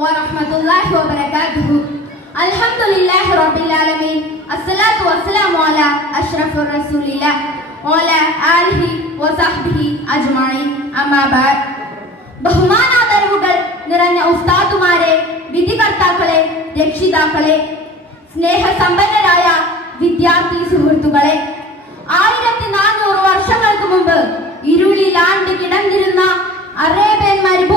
വറഹ്മത്തുള്ളാഹി വബറകാതുഹു. അൽഹംദുലില്ലാഹി റബ്ബിൽ ആലമീൻ. അസ്സലാത്തു വസ്സലാമു അലാ അഷ്റഫുർ റസൂലില്ലാ. വഅല ആലിഹി വസഹ്ബിഹി അജ്മഈൻ. അമ്മാ ബഅദ്. ബഹുമാനാദരവുകൾ നിറഞ്ഞ ഉസ്താദുമാരെ വിധികർത്താക്കളെ രക്ഷിതാക്കളെ സ്നേഹസമ്പന്നരായ വിദ്യാർത്ഥി സുഹൃത്തുക്കളെ ആയിരത്തി നാനൂറ് വർഷങ്ങൾക്ക് മുമ്പ് ഇരുളിലാണ്ട് കിടന്നിരുന്ന അറേബ്യൻ മരുഭൂ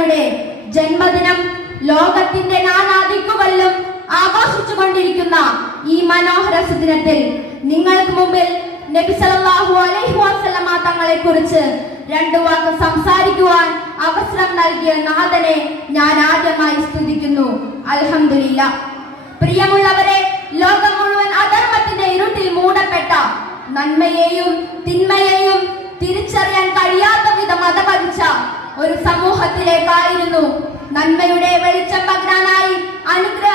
വസല്ലമയുടെ ജന്മദിനം ലോകത്തിന്റെ നാനാദിക്കുകളിലും ആഘോഷിച്ചു കൊണ്ടിരിക്കുന്ന ഈ മനോഹര സുദിനത്തിൽ നിങ്ങൾക്ക് മുമ്പിൽ നബി സല്ലല്ലാഹു അലൈഹി വസല്ലമ തങ്ങളെ കുറിച്ച് രണ്ടു വാക്ക് സംസാരിക്കുവാൻ അവസരം നൽകിയ നാഥനെ ഞാൻ ആദ്യമായി സ്തുതിക്കുന്നു. അൽഹംദുലില്ല. പ്രിയമുള്ളവരെ ലോകം മുഴുവൻ അധർമ്മത്തിന്റെ ഇരുട്ടിൽ മൂടപ്പെട്ട നന്മയെയും തിന്മയെയും തിരിച്ചറിയാൻ സമൂഹത്തിലേക്കായിരുന്നു. നന്മയുടെ വെളിച്ചം പകരാനായി അനുഗ്രഹത്തിന്റെ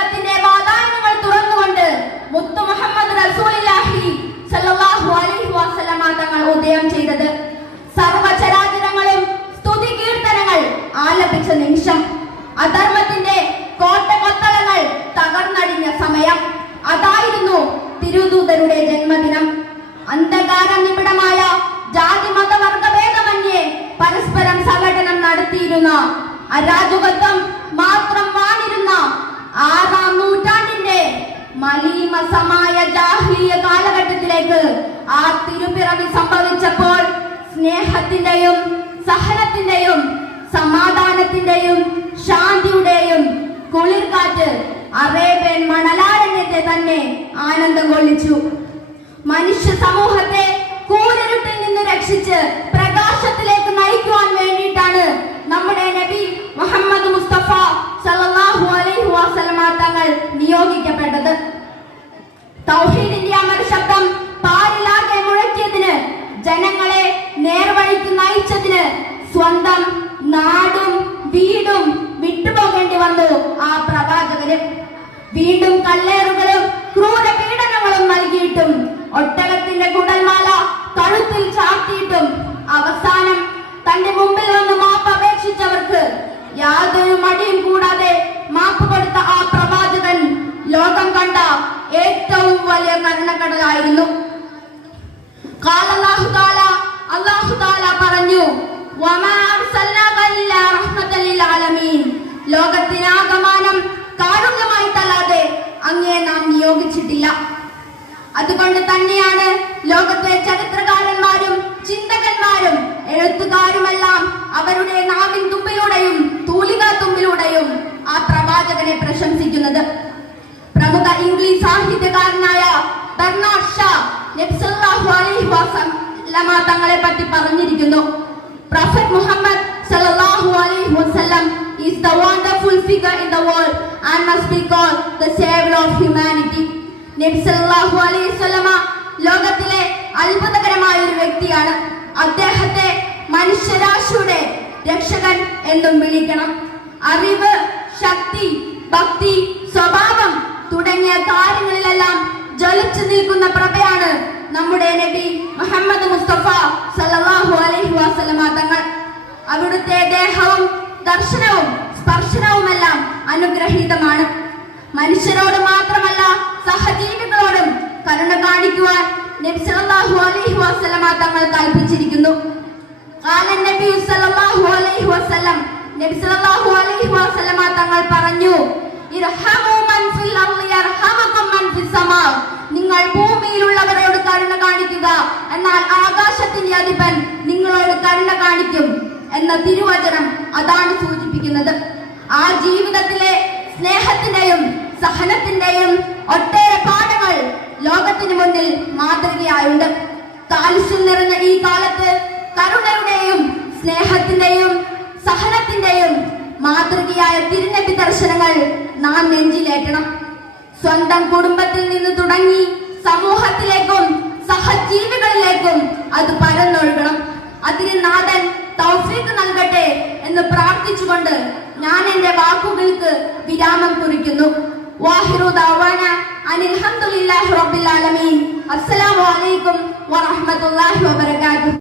നടത്തിയിരുന്ന അരാജകത്വം മാത്രം വാണിരുന്ന ആറാം നൂറ്റാണ്ടിന്റെ മലീമസമായ ജാഹ്ലിയ കാലഘട്ടത്തിലേക്ക് ആ തിരുപ്പിറവി സംഭവിച്ചപ്പോൾ സ്നേഹത്തിന്റെയും സഹനത്തിന്റെയും സമാധാനത്തിന്റെയും ശാന്തിയുടെയും കുളിർകാറ്റ് അറേബ്യൻ മണലാരണ്യത്തെ തന്നെ ആനന്ദം കൊള്ളിച്ചു. മനുഷ്യ സമൂഹത്തെ കൂരിരുട്ടിൽ നിന്ന് രക്ഷിച്ച് പ്രകാശത്തിലേക്ക് നയിക്കുവാൻ വേണ്ടിയിട്ടാണ് നമ്മുടെ നബി മുഹമ്മദ് മുസ്തഫ സല്ലല്ലാഹു അലൈഹി വസല്ലമ തങ്ങൾ നിയോഗിക്കപ്പെട്ടത്. തൗഹീദിന്റെ അമര ശബ്ദം പാരിലാകെ മുഴക്കിയതിന് ജനങ്ങളെ നേർവഴിക്ക് നയിച്ചതിന് സ്വന്തം നാടും വീടും വിട്ടുപോകേണ്ടി വന്നു ആ പ്രവാചകന്. വീണ്ടും കല്ലേറുകളും ലോകത്തിനാകമാനം കാരുണ്യമായിട്ടല്ലാതെ അങ്ങേ നാം നിയോഗിച്ചിട്ടില്ല. അതുകൊണ്ട് തന്നെയാണ് ലോകത്തെ ചരിത്രകാരന്മാരും ചിന്തകന്മാരും എഴുത്തുകാരുമെല്ലാം അവരുടെ നാവിൻ തുമ്പിലൂടെയും തൂലിക തുമ്പിലൂടെയും ആ പ്രവാചകനെ പ്രശംസിക്കുന്നത്. പ്രമുഖ ഇംഗ്ലീഷ് സാഹിത്യകാരനായ ബെർണാഡ് ഷാ നബി സല്ലല്ലാഹു അലൈഹി വസല്ലമ തങ്ങളെ പറ്റി പറഞ്ഞിരിക്കുന്നു. Prophet Muhammad sallallahu alaihi wasallam is the wonderful figure in the world and must be called the savior of humanity. നബി സല്ലല്ലാഹു അലൈഹി വസല്ലമ ലോകത്തിലെ അത്ഭുതകരമായ ഒരു വ്യക്തിയാണ് അദ്ദേഹത്തെ മനുഷ്യരാശിയുടെ രക്ഷകൻ എന്നും വിളിക്കണം അറിവ് ശക്തി ഭക്തി സ്വഭാവം തുടങ്ങിയ കാര്യങ്ങളിലെല്ലാം ജ്വലിച്ചു നിൽക്കുന്ന പ്രഭയാണ് നമ്മുടെ നബി മുഹമ്മദ് മുസ്തഫ സല്ലല്ലാഹു അലൈഹി വസല്ലമ തങ്ങൾ അവിടുത്തെ ദേഹവും ദർശനവും സ്പർശനവുമെല്ലാം അനുഗ്രഹീതമാണ്. മനുഷ്യരോട് മാത്രമല്ല സഹജീവികളോടും കരുണ കാണിക്കുവാൻ നബി സല്ലല്ലാഹു അലൈഹി വസല്ലമ തങ്ങൾ കൽപ്പിച്ചിരിക്കുന്നു. ഖാല നബി സല്ലല്ലാഹു അലൈഹി വസല്ലം നബി സല്ലല്ലാഹു അലൈഹി വസല്ലമ തങ്ങൾ പറഞ്ഞു ഇർഹമു എന്നാൽ ആകാശത്തിന്റെ അധിപൻ നിങ്ങളോട് കരുണ കാണിക്കും എന്ന തിരുവചനം അതാണ് സൂചിപ്പിക്കുന്നത്. ആ ജീവിതത്തിലെ സ്നേഹത്തിന്റെയും സഹനത്തിന്റെയും ഒട്ടേറെ പാഠങ്ങൾ ലോകത്തിന് മുന്നിൽ മാതൃകയായുണ്ട്. കാൽസ്യം നിറഞ്ഞ ഈ കാലത്ത് കരുണയുടെയും സ്നേഹത്തിന്റെയും സഹനത്തിന്റെയും മാതൃകയായ തിരുനബി ദർശനങ്ങൾ നാം നെഞ്ചിലേറ്റണം. സ്വന്തം കുടുംബത്തിൽ നിന്ന് തുടങ്ങി അതിന് നാഥൻ തൗഫീഖ് നൽകട്ടെ എന്ന് പ്രാർത്ഥിച്ചുകൊണ്ട് ഞാൻ എന്റെ വാക്കുകൾക്ക് വിരാമം കുറിക്കുന്നു. വാഹിറു ദാവാന അൽഹംദുലില്ലാഹി റബ്ബിൽ ആലമീൻ. അസ്സലാമു അലൈക്കും വറഹ്മത്തുള്ളാഹി വബറകാതുഹു.